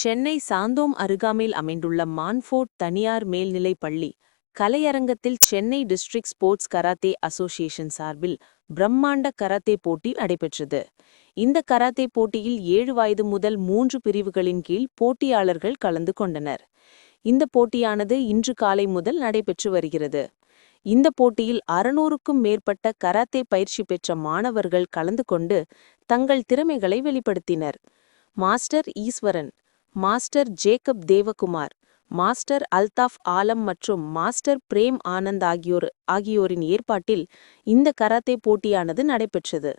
சென்னை சாந்தோம் அருகாமையில் அமைந்துள்ள மான்ஃபோர்ட் தனியார் மேல்நிலைப் பள்ளி கலையரங்கத்தில் Chennai district sports karate association சார்பில் பிரம்மாண்ட கராத்தே போட்டி நடைபெற்றது. இந்த கராத்தே போட்டியில் 7 வயது முதல் 3 பிரிவுகளின் கீழ் போட்டியாளர்கள் கலந்து கொண்டனர். இந்த போட்டியானது இன்று காலை முதல் நடைபெற்று வருகிறது. இந்த போட்டியில் 600க்கும் மேற்பட்ட கராத்தே பயிற்சி பெற்ற மாணவர்கள் கலந்து கொண்டு தங்கள் திறமைகளை வெளிப்படுத்தினர். Master Eswaran, master Jacob Devakumar, master Althaf Alam மற்றும் மாஸ்டர் பிரேம் ஆனந்த் ஆகியோரின் ஏற்பாட்டில் இந்த கராத்தே போட்டியானது நடைபெற்றது.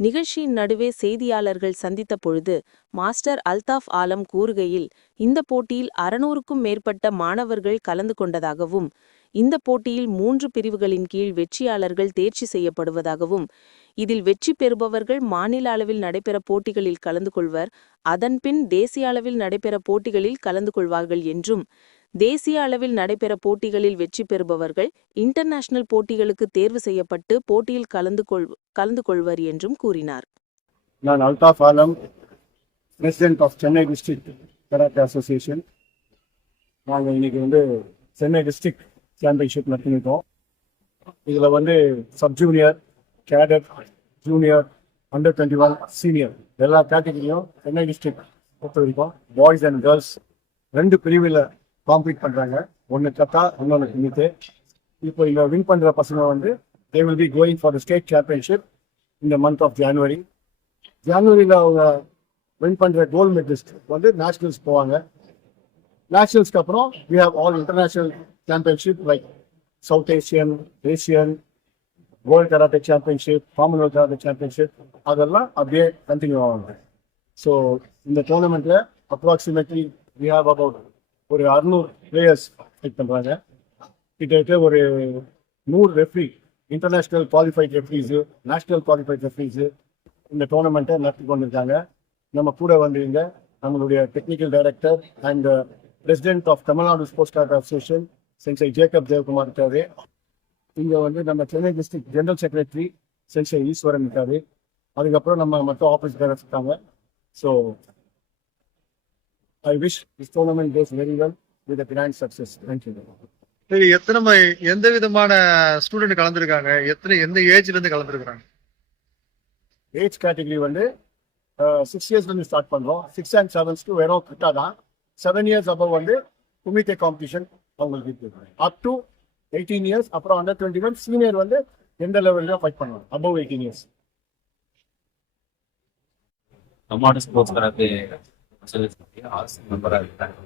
நிகழ்ச்சியின் நடுவே செய்தியாளர்கள் சந்தித்த பொழுது மாஸ்டர் அல்தாஃப் ஆலம் கூறுகையில், இந்த போட்டியில் 600க்கும் மேற்பட்ட மாணவர்கள் கலந்து கொண்டதாகவும், இந்த போட்டியில் 3 பிரிவுகளின் கீழ் வெற்றியாளர்கள் தேர்ச்சி செய்யப்படுவதாகவும், இதில் வெற்றி பெறுபவர்கள் மாநில அளவில் நடைபெற போட்டிகளில் கலந்து கொள்வர், அதன்பின் தேசிய அளவில் நடைபெற போட்டிகளில் கலந்து கொள்வார்கள் என்றும், தேசிய அளவில் நடைபெற போட்டிகளில் வெற்றி பெறுபவர்கள் இன்டர்நேஷனல் போட்டிகளுக்கு தேர்வு செய்யப்பட்டு போட்டியில் கலந்து கொள்வர் என்றும் கூறினார். நான் Althaf Alam, president of Chennai district karate association. நாங்கள் இன்னைக்கு சென்னை டிஸ்ட்ரிக்ட் சாம்பியன்ஷிப் நடத்திருக்கோம். இதில் sub junior, cadet, junior, under 21, senior எல்லா கேட்டகரியும் சென்னை டிஸ்ட்ரிக்ட் பொறுத்த வரைக்கும் பாய்ஸ் அண்ட் கேர்ள்ஸ் 2 பிரிவில் காம்பீட் பண்ணுறாங்க. ஒன்று கத்தா, இன்னொன்று குமித்தே. இப்போ இங்கே வின் பண்ணுற பசங்க they will be going for the state championship in the month of January. ஜனவரியில் அவங்க வின் பண்ணுற கோல்டு மெடலிஸ்ட் நேஷனல்ஸ் போவாங்க. நேஷனல்ஸ்க்கு அப்புறம் we have all international championship like South Asian, Asian, World Karate Championship, Commonwealth Karate Championship, அதெல்லாம் அப்படியே continue ஆவாங்க. So இந்த டோர்னமெண்ட்டில் approximately we have about ஒரு 600 பிளேயர்ஸ் ஃபைட் பண்ணுறாங்க. கிட்டத்தட்ட ஒரு 100 referee, international qualified referees, national qualified referees இந்த டோர்னமெண்ட்டை நடத்தி கொண்டிருக்காங்க. நம்ம கூட வந்திருந்த நம்மளுடைய technical director and president of Tamil Nadu sports karate association sensei Jacob Devakumar இருக்காரு. இங்கே நம்ம Chennai district general secretary sensei Eswaran இருக்காரு. அதுக்கப்புறம் நம்ம மற்ற ஆஃபீஸ் பேரர்ஸ் இருக்காங்க. So I wish this tournament goes very well with a grand success. Thank you. எந்த விதமான ஸ்டூடெண்ட் கலந்துருக்காங்க? எந்த ஏஜ்ல இருந்து கலந்துருக்காங்க? ஏஜ் கேட்டகரி 6 இயர்ஸ்ல இருந்து ஸ்டார்ட் பண்றோம். 6 and 7s வெறும் கிட்டா தான். 7 இயர்ஸ் அபவ் குமித்தே காம்படிஷன் அவங்களுக்கு இருக்கு. Up to 18 years. அப்புறம் அண்டர் 21 சீனியர் எந்த லெவலில் ஃபைட் பண்ணுவாங்க above 18 years. Tamil Nadu sports karate மெம்பராக இருக்காங்க.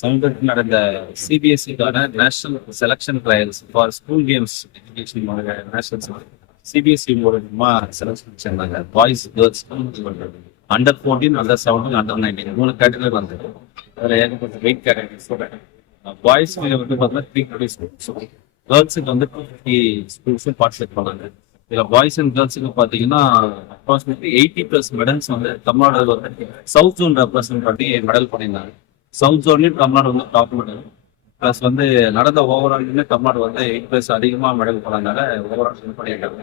சமீபத்தில் நடந்த சிபிஎஸ்சிக்கான national selection trials for school games education national CBSE மூலமா செலக்ஷன் வச்சிருந்தாங்க. Boys, girls, under 14, under 17, under 19 3 category வந்தது. அதில் ஏகப்பட்ட வெயிட் கேட்டகரிஸ். பாய்ஸ்க்கு பார்த்தீங்கன்னா 350 ஸ்கூல்ஸ், கேர்ள்ஸுக்கு 250 ஸ்கூல்ஸும் பார்ட்டிசிபேட் பண்ணாங்க. இதில் பாய்ஸ் அண்ட் கேர்ள்ஸுக்கு பார்த்தீங்கன்னா approximately 80+ medals Tamil Nadu south zone represent பண்ணி மெடல் பண்ணியிருந்தாங்க. சவுத் ஜோன்லையும் தமிழ்நாடு டாப் மெடல். ப்ளஸ் நடந்த ஓவரால் தமிழ்நாடு 8+ அதிகமாக மெடல் பண்ணனால ஓவரால் வின் பண்ணியிருக்காங்க.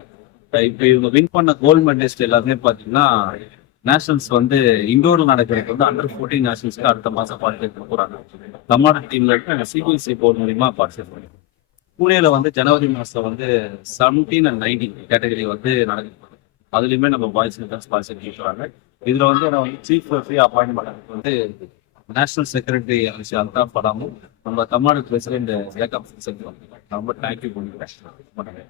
இப்போ இவங்க வின் பண்ண கோல்டு மெடலிஸ்ட் எல்லாருமே பார்த்தீங்கன்னா நேஷனல்ஸ் இண்டோரில் நடக்கிறது அண்டர் 14 நேஷனல்ஸ்க்கு அடுத்த மாதம் பார்ட்டிசிபேட் பண்ண போகிறாங்க. தமிழ்நாடு டீம்ல சிபிஎஸ்சி போர்டு மூலியமா பார்ட்டிசிபேட் பண்ணி புனேல ஜனவரி மாதம் 17 and 19 கேட்டகரி நடக்குது. அதுலேயுமே நம்ம பாய்ஸ் அண்ட் கேர்ள்ஸ் பார்ட்டிசிபேட் பண்ணுறாங்க. இதில் chief referee appointment national secretary Althaf ஆலமும் நம்ம தமிழ்நாடு பிரசிடென்ட் ஜேக்கப் ரொம்ப தேங்க்யூ பண்ணுறேன்.